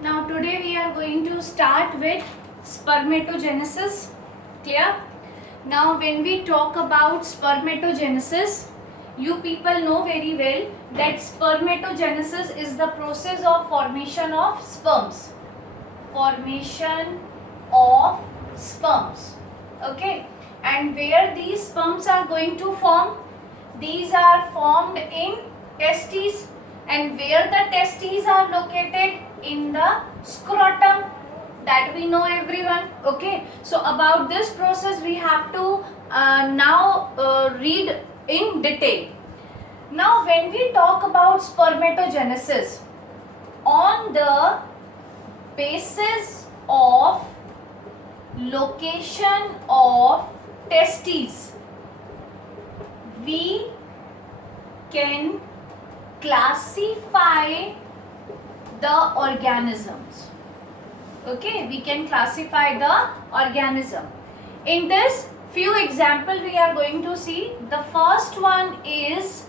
Now today we are going to start with spermatogenesis. Clear? Now when we talk about spermatogenesis, you people know very well that spermatogenesis is the process of formation of sperms. Formation of sperms. Okay? And where these sperms are going to form? These are formed in testes. And where the testes are located? In the scrotum. That we know everyone. Okay, so about this process we have to now read in detail. Now when we talk about spermatogenesis, on the basis of location of testes, we can classify the organisms. Okay, we can classify the organism. In this few example we are going to see. The first one is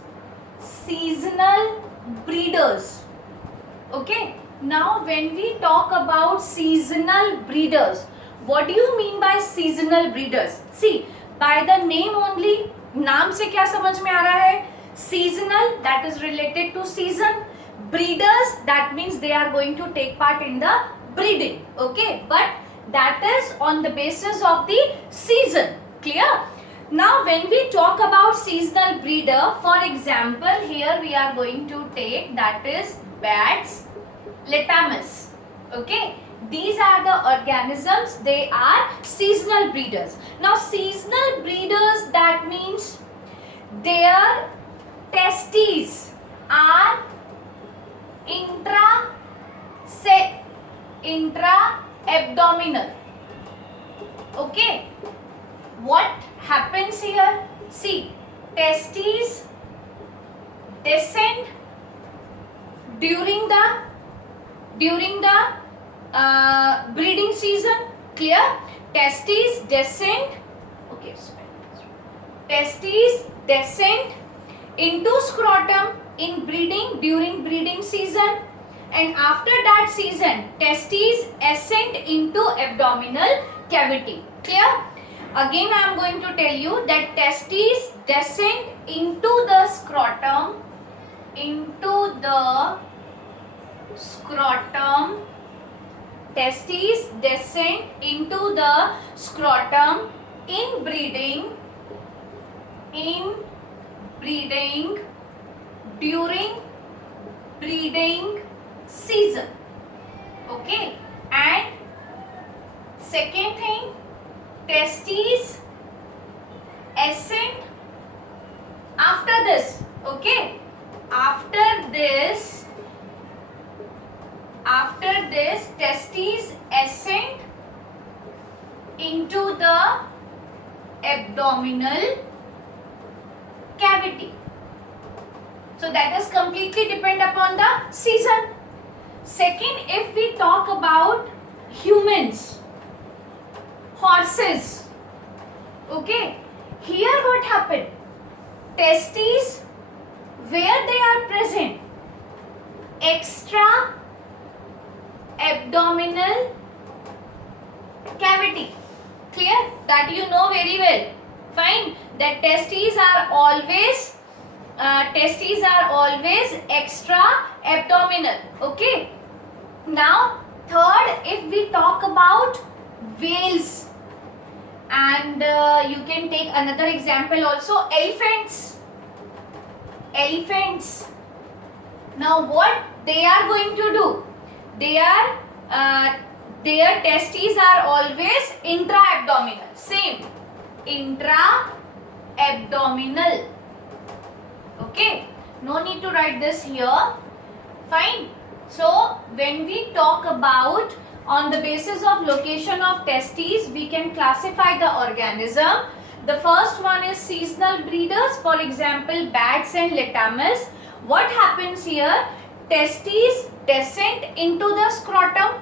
seasonal breeders. Okay, now when we talk about seasonal breeders, what do you mean by seasonal breeders? See, by the name only, नाम से क्या समझ में आ रहा है? Seasonal, that is related to season. Breeders, that means they are going to take part in the breeding. Okay, but that is on the basis of the season. Clear? Now when we talk about seasonal breeder, for example, here we are going to take, that is bats, latamus. Okay, these are the organisms, they are seasonal breeders. Now seasonal breeders, that means their testes are intra-abdominal. Okay, what happens here? See, testes descend during the breeding season. Clear? Testes descend. Okay, testes descend into scrotum in breeding, during breeding season, and after that season testes ascend into abdominal cavity. Clear? Again I am going to tell you that testes descend into the scrotum, testes descend into the scrotum in breeding during breeding season. Okay, and second thing, testes ascend after this. Okay, after this testes ascend into the abdominal cavity. So that is completely depend upon the season. Second, if we talk about humans, horses, okay, here what happened? Testes, where they are present? Extra abdominal cavity. Clear? That you know very well. Fine. That testes are always extra abdominal. Okay. Now third, if we talk about whales, and you can take another example also, elephants. Now what they are going to do? Their testes are always intra-abdominal. Same, intra-abdominal. Okay, no need to write this here. Fine. So when we talk about on the basis of location of testes, we can classify the organism. The first one is seasonal breeders, for example bats and latamus. What happens here? Testes descend into the scrotum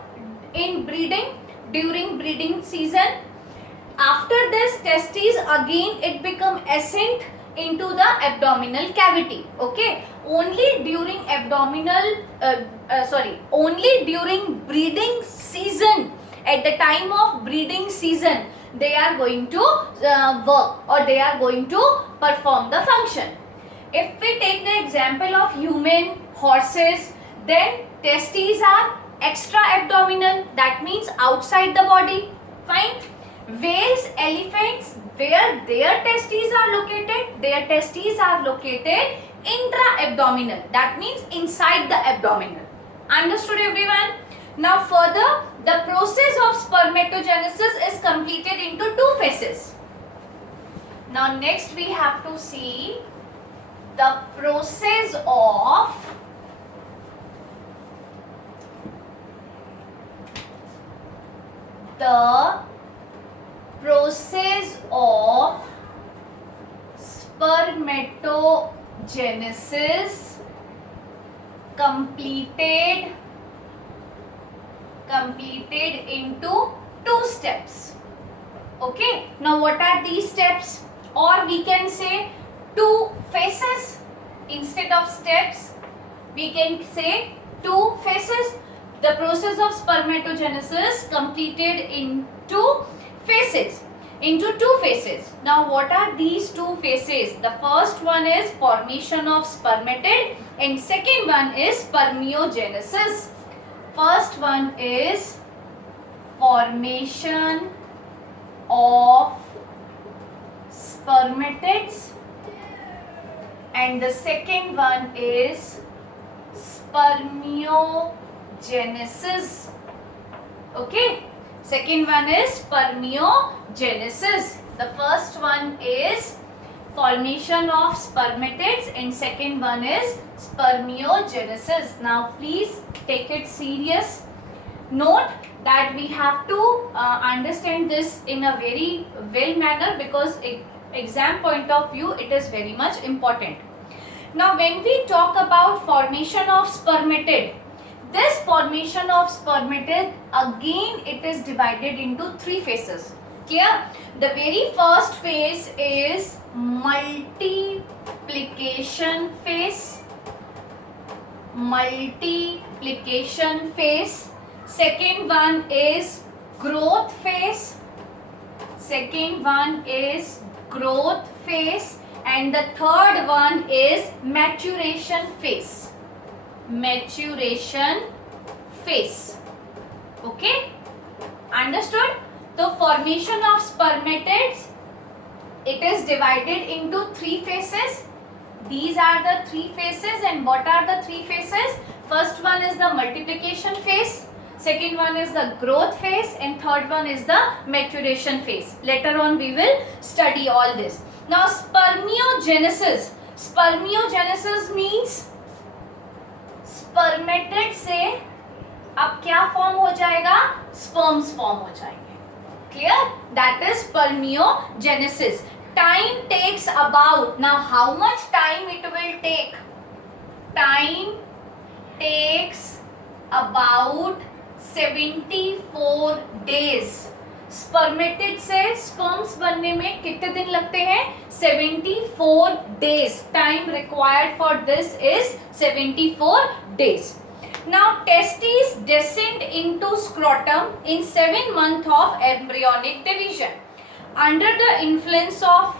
in breeding, during breeding season. After this testes again it become ascent into the abdominal cavity. Okay, only during only during breeding season. At the time of breeding season they are going to work or they are going to perform the function. If we take the example of human, horses, then testes are extra abdominal, that means outside the body. Fine. Whales, elephants, where their testes are located? Their testes are located intra-abdominal, that means inside the abdominal. Understood everyone? Now further, the process of spermatogenesis is completed into two phases. Now next we have to see the process of spermatogenesis completed into two steps. Okay, now what are these steps, or we can say two phases instead of steps? We can say two phases. The process of spermatogenesis completed into two phases. Now what are these two phases? The first one is formation of spermatid and second one is spermiogenesis. First one is formation of spermatids and the second one is spermiogenesis. Okay, second one is spermiogenesis. The first one is formation of spermatids and second one is spermiogenesis. Now please take it serious. Note that we have to understand this in a very well manner because exam point of view it is very much important. Now when we talk about formation of spermatid, this formation of spermatid again it is divided into three phases. Clear? The very first phase is multiplication phase. Second one is growth phase. And the third one is maturation phase. Okay, understood? The formation of spermatids, it is divided into three phases. These are the three phases, and what are the three phases? First one is the multiplication phase, second one is the growth phase, and third one is the maturation phase. Later on we will study all this. Now spermiogenesis means spermatid से अब क्या form हो जाएगा? Sperms form हो जाएंगे. Clear? That is spermiogenesis. Time takes about, now how much time it will take? Time takes about 74 days. Spermatid से sperms बनने में कितने दिन लगते हैं? 74 days. Time required for this is 74 days. Now testes descend into scrotum in 7 months of embryonic division. Under the influence of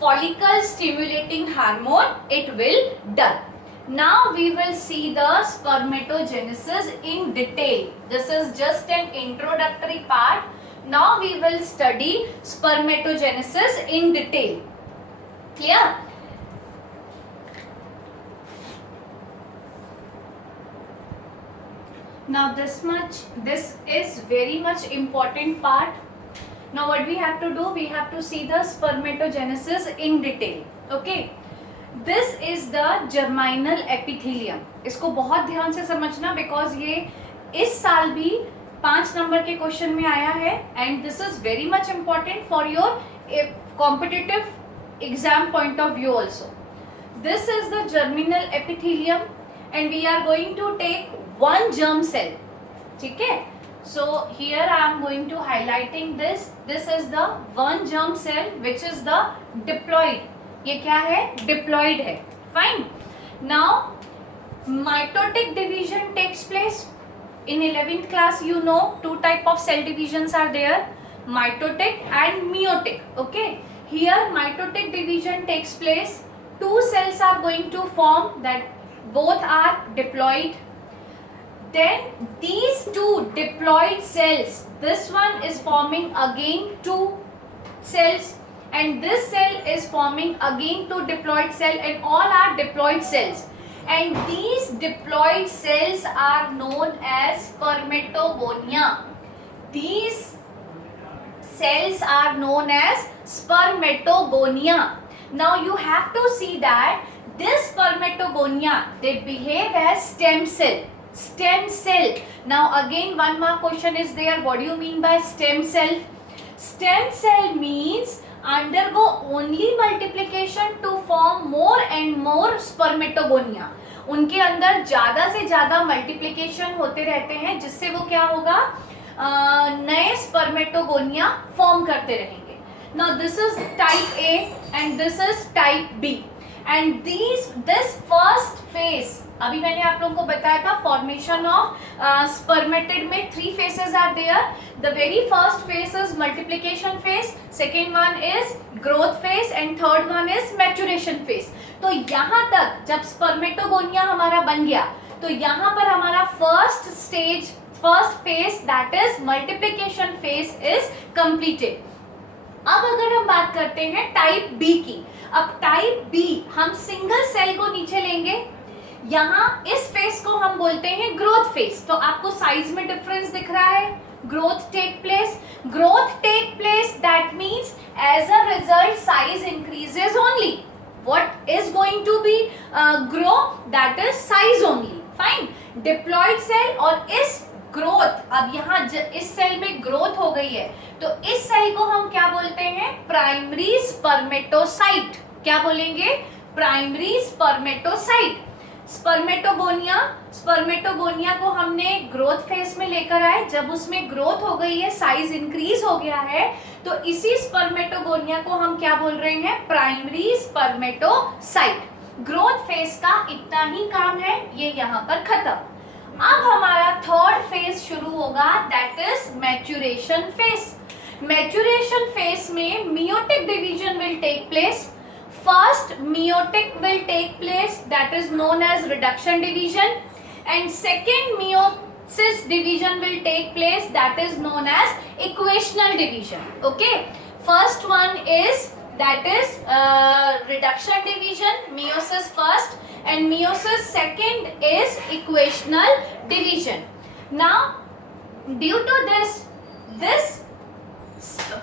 follicle stimulating hormone, it will done. Now we will see the spermatogenesis in detail. This is just an introductory part. Now we will study spermatogenesis in detail. Clear? Now this is very much important part. Now what we have to do? We have to see the spermatogenesis in detail. Okay. This is the germinal epithelium. इसको बहुत ध्यान से समझना because ये इस साल भी 5 number के क्वेश्चन में आया है and this is very much important for your competitive exam point of view also. This is the germinal epithelium and we are going to take one germ cell. ठीक है? So here I am going to highlighting this. This is the one germ cell which is the diploid. ये क्या है? Diploid है. Fine. Now mitotic division takes place in 11th class. You know, two type of cell divisions are there, mitotic and meiotic. Okay, here mitotic division takes place. Two cells are going to form, that both are diploid. Then these two diploid cells, this one is forming again two cells, and this cell is forming again two diploid cell, and all are diploid cells. And these diploid cells are known as spermatogonia. These cells are known as spermatogonia. Now you have to see that this spermatogonia, they behave as stem cell. Stem cell. Now again one more question is there. What do you mean by stem cell? Stem cell means undergo only multiplication to form more and more spermatogonia. उनके अंदर ज्यादा से ज्यादा multiplication होते रहते हैं, जिससे वो क्या होगा, नए स्पर्मेटोगोनिया फॉर्म करते रहेंगे. Now this is type A and this is type B. And this first phase, अभी मैंने आप लोगों को बताया था फॉर्मेशन ऑफ स्पर्मेटिड में 3 phases are there. The very first phase is multiplication phase, second one is growth phase and third one is maturation phase. तो यहाँ तक जब स्पर्मेटोगोनिया हमारा बन गया, तो यहाँ पर हमारा first phase that is multiplication phase is completed. अब अगर हम बात करते हैं टाइप बी की, अब टाइप बी हम सिंगल सेल को नीचे लेंगे. यहाँ इस फेज को हम बोलते हैं ग्रोथ फेज. तो आपको साइज में डिफरेंस दिख रहा है. Growth take place that means as a result size increases only. What is going to be grow, that is size only. Fine. Diploid cell और इस ग्रोथ, अब यहाँ इस सेल में ग्रोथ हो गई है, तो इस सेल को हम क्या बोलते हैं, प्राइमरी स्पर्मेटोसाइट. क्या बोलेंगे, प्राइमरी स्पर्मेटोसाइट. स्पर्मेटोगोनिया को हमने ग्रोथ फेज में लेकर आए. जब उसमें ग्रोथ हो गई है, साइज इंक्रीज हो गया है, तो इसी स्पर्मेटोगोनिया को हम क्या बोल रहे हैं, प्राइमरी स्पर्मेटोसाइट. ग्रोथ फेज का इतना ही काम है, ये यहाँ पर खत्म. अब हमारा थर्ड फेज शुरू होगा, that is maturation phase. Maturation phase में meiotic division will take place. First meiotic will take place, that is known as reduction division, and second meiosis division will take place, that is known as equational division. Okay, first one is that is reduction division, meiosis first, and meiosis second is equational division. Now due to this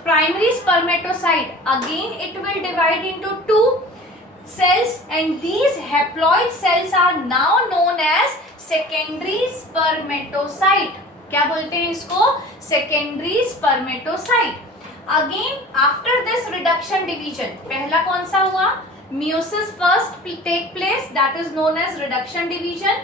primary spermatocyte, again it will divide into 2 cells, and these haploid cells are now known as secondary spermatocyte. क्या बोलते हैं इसको, secondary spermatocyte. Again after this reduction division, पहला कौन सा हुआ, meiosis first take place, that is known as reduction division,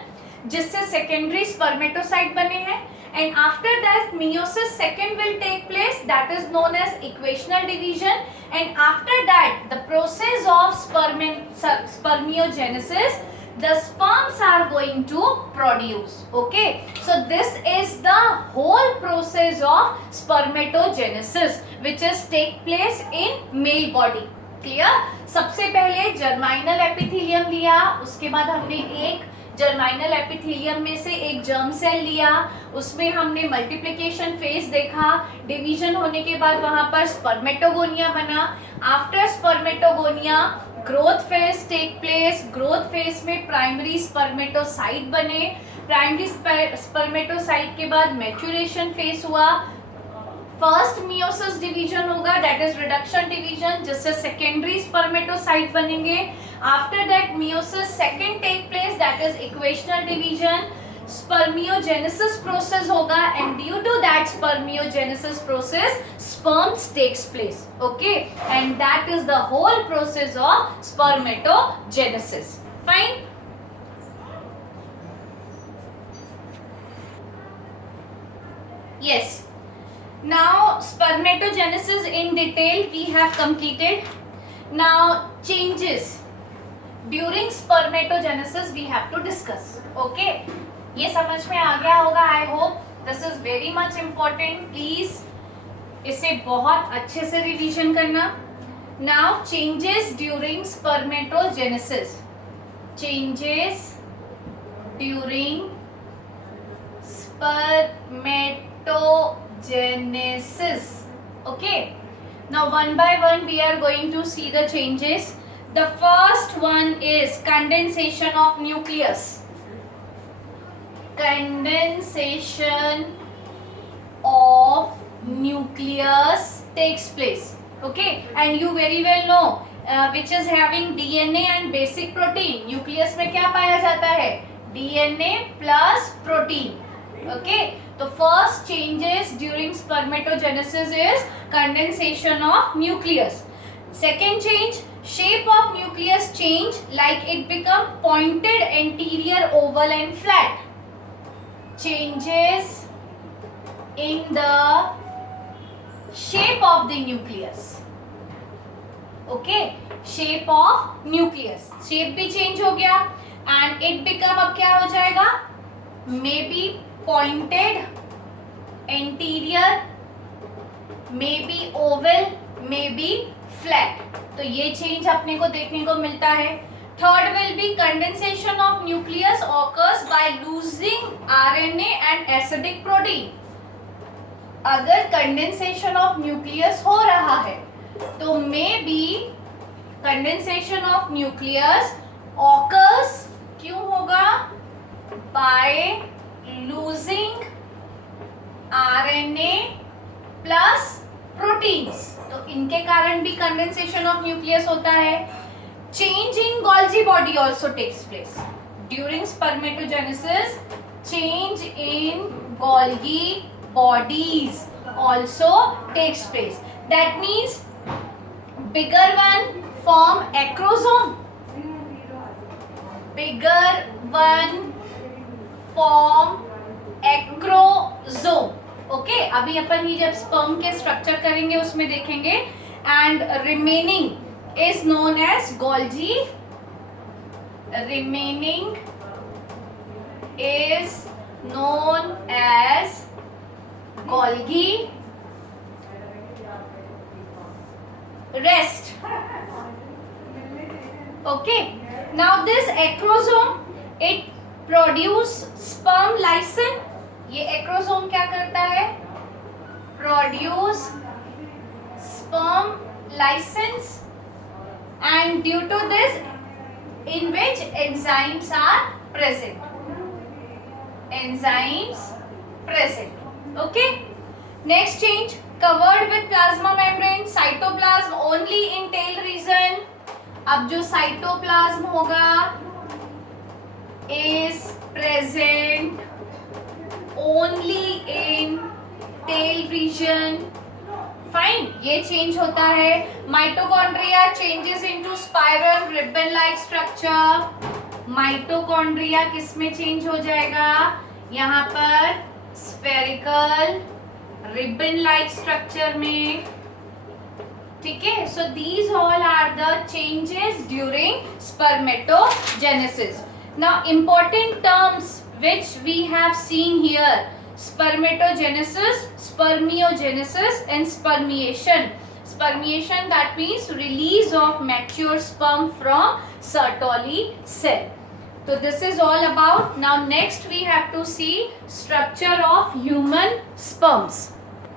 जिससे secondary spermatocyte बने हैं. And after that meiosis second will take place, that is known as equational division. And after that the process of spermiogenesis, the sperms are going to produce. Okay, so this is the whole process of spermatogenesis which is take place in male body. Clear? सबसे पहले जर्माइनल epithelium लिया, उसके बाद हमने एक जर्माइनल epithelium में से एक जर्म सेल लिया, उसमें हमने मल्टीप्लिकेशन फेज देखा. डिवीजन होने के बाद वहां पर स्पर्मेटोगोनिया बना. After spermatogonia growth phase take place. Growth phase में प्राइमरी स्पर्मेटोसाइट बने. प्राइमरी स्पर्मेटोसाइट के बाद मैच्योरेशन फेज हुआ. फर्स्ट मियोसिस डिवीजन होगा, दैट इज रिडक्शन डिवीजन, जिससे सेकेंडरी स्पर्मेटोसाइट बनेंगे. After that meiosis second take place, that is equational division. Spermiogenesis process होगा, and due to that spermiogenesis process sperms takes place. Okay, and that is the whole process of spermatogenesis. Fine. Yes. Now spermatogenesis in detail we have completed. Now changes. During spermatogenesis we have to discuss. Okay, ये समझ में आ गया होगा. I hope this is very much important. Please इसे बहुत अच्छे से रिवीजन करना. Now changes during spermatogenesis. Changes during spermatogenesis. Okay, now one by one we are going to see the changes. The first one is condensation of nucleus. Condensation of nucleus takes place. Okay, and you very well know which is having DNA and basic protein. Nucleus में क्या पाया जाता है? DNA plus protein. Okay, the first changes during spermatogenesis is condensation of nucleus. Second change, shape of nucleus change, like it become pointed, anterior, oval and flat. Changes in the shape of the nucleus. Okay, shape of nucleus, shape भी change हो गया and it become अब क्या हो जाएगा? Maybe pointed, anterior, maybe oval, maybe flat. तो ये change अपने को देखने को मिलता है. Third will be condensation of nucleus occurs by losing RNA and acidic protein. अगर condensation of nucleus हो रहा है तो maybe condensation of nucleus occurs क्यों होगा? By losing RNA plus proteins. तो इनके कारण भी कंडेंसेशन ऑफ न्यूक्लियस होता है. Change in Golgi body also takes place during spermatogenesis. Change in Golgi bodies also takes place. That means bigger one form acrosome. Bigger one form acrosome. Okay, अभी अपन ये जब स्पर्म के structure करेंगे उसमें देखेंगे. And remaining is known as Golgi. Remaining is known as Golgi rest. Okay, now this acrosome it produce sperm lysin. ये acrosome क्या करता है? Produce sperm lysins and due to this in which enzymes are present. Enzymes present. Okay, next change covered with plasma membrane. Cytoplasm only in tail region. अब जो cytoplasm होगा is present only in tail region. Fine, ये change होता है. Mitochondria changes into spiral ribbon like structure. Mitochondria किस में change हो जाएगा? यहाँ पर spherical ribbon like structure में. ठीक है, so these all are the changes during spermatogenesis. Now important terms which we have seen here: spermatogenesis, spermiogenesis and spermiation. Spermiation, that means release of mature sperm from Sertoli cell. So this is all about. Now next we have to see structure of human sperms.